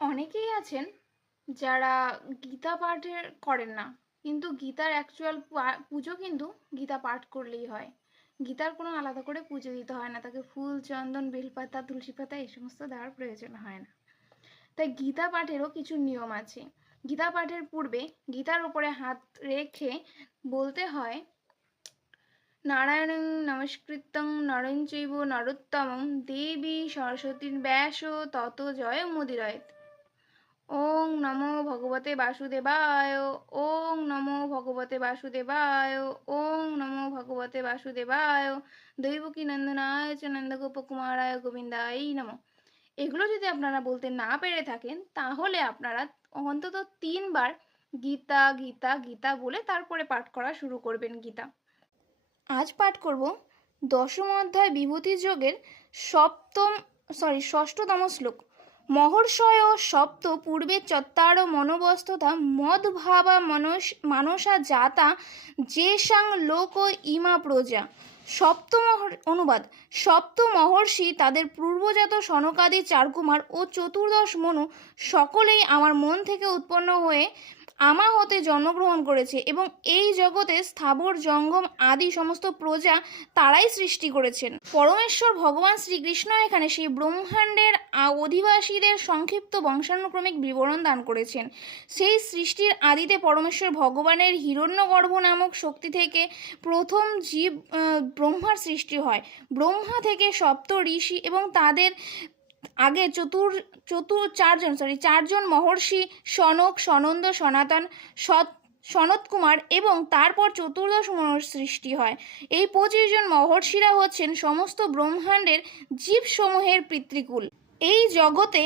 অনেকেই আছেন যারা গীতা পাঠের করেন না, কিন্তু গীতার অ্যাকচুয়াল পুজো কিন্তু গীতা পাঠ করলেই হয়। গীতার কোনো আলাদা করে পুজো দিতে হয় না, তাকে ফুল চন্দন বেলপাতা তুলসী পাতা এই সমস্ত দেওয়ার প্রয়োজন হয় না। তাই গীতা পাঠেরও কিছু নিয়ম আছে। গীতা পাঠের পূর্বে গীতার উপরে হাত রেখে বলতে হয়, নারায়ণং নমস্কৃত্যং নরং চৈব নরোত্তমং দেবী সরস্বতীর ব্যাস তত জয় মুদিরয়েৎ। ওং নমো ভগবতে বাসুদেবায়। ওং নমো ভগবতে বাসুদেবায়। ওং নমো ভগবতে বাসুদেবায়। দৈবকী নন্দনায় চ নন্দগোপকুমারায় গোবিন্দায় নমঃ। এগুলো যদি আপনারা বলতে না পেরে থাকেন, তাহলে আপনারা অন্তত 3 বার গীতা গীতা গীতা বলে তারপরে পাঠ করা শুরু করবেন গীতা। আজ পাঠ করব দশম অধ্যায় বিভূতি যোগের ষষ্ঠতম শ্লোক। মহর্ষয় সপ্ত পূর্বে চত্বার মনোবস্ততা মদভাবা মানসা জাতা যেসাং লোক ইমা প্রজা। অনুবাদ: সপ্ত মহর্ষি, তাদের পূর্বজাত সনকাদি চারকুমার ও চতুর্দশ মনু সকলেই আমার মন থেকে উৎপন্ন হয়ে আমা হতে জন্মগ্রহণ করেছে এবং এই জগতে স্থাবর জঙ্গম আদি সমস্ত প্রজা তারাই সৃষ্টি করেছেন। পরমেশ্বর ভগবান শ্রীকৃষ্ণ এখানে সেই ব্রহ্মাণ্ডের অধিবাসীদের সংক্ষিপ্ত বংশানুক্রমিক বিবরণ দান করেছেন। সেই সৃষ্টির আদিতে পরমেশ্বর ভগবানের হিরণ্যগর্ভ নামক শক্তি থেকে প্রথম জীব ব্রহ্মার সৃষ্টি হয়। ব্রহ্মা থেকে সপ্ত ঋষি এবং তাদের আগে চারজন মহর্ষি সনক, সনন্দ, সনাতন, সনত কুমার এবং তারপর চতুর্দশ মহর্ষি সৃষ্টি হয়। এই 25 জন মহর্ষিরা হচ্ছেন সমস্ত ব্রহ্মাণ্ডের জীবসমূহের পিতৃকুল। এই জগতে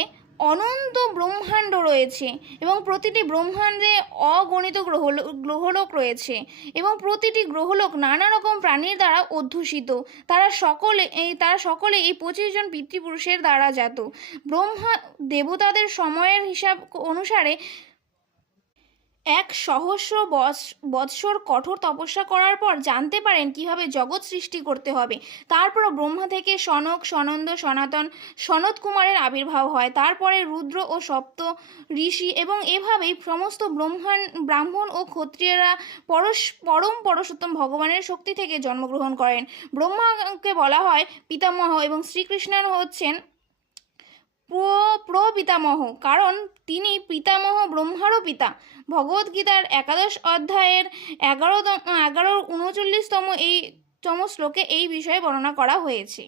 অনন্ত ব্রহ্মাণ্ড রয়েছে এবং প্রতিটি ব্রহ্মাণ্ডে অগণিত গ্রহলোক রয়েছে এবং প্রতিটি গ্রহলোক নানা রকম প্রাণীর দ্বারা অধ্যুষিত। তারা সকলে এই 25 জন পিতৃপুরুষের দ্বারা জাত। ব্রহ্মা দেবতাদের সময়ের হিসাব অনুসারে 100 বৎসর কঠোর তপস্যা করার পর জানতে পারেন কিভাবে জগৎ সৃষ্টি করতে হবে। তারপর ব্রহ্মা থেকে সনক, সনন্দ, সনাতন, সনত কুমারের আবির্ভাব হয়। তারপরে রুদ্র ও সপ্ত ঋষি এবং এভাবেই সমস্ত ব্রাহ্মণ ও ক্ষত্রিয়রা পরম পরশোত্তম ভগবানের শক্তি থেকে জন্মগ্রহণ করেন। ব্রহ্মাকে বলা হয় পিতামহ এবং শ্রীকৃষ্ণ হচ্ছেন প্রপিতামহ, কারণ তিনি পিতামহ ব্রহ্মারও পিতা। ভগবদ্গীতার 11 অধ্যায়ের 11-39 শ্লোকে এই বিষয়ে বর্ণনা করা হয়েছে।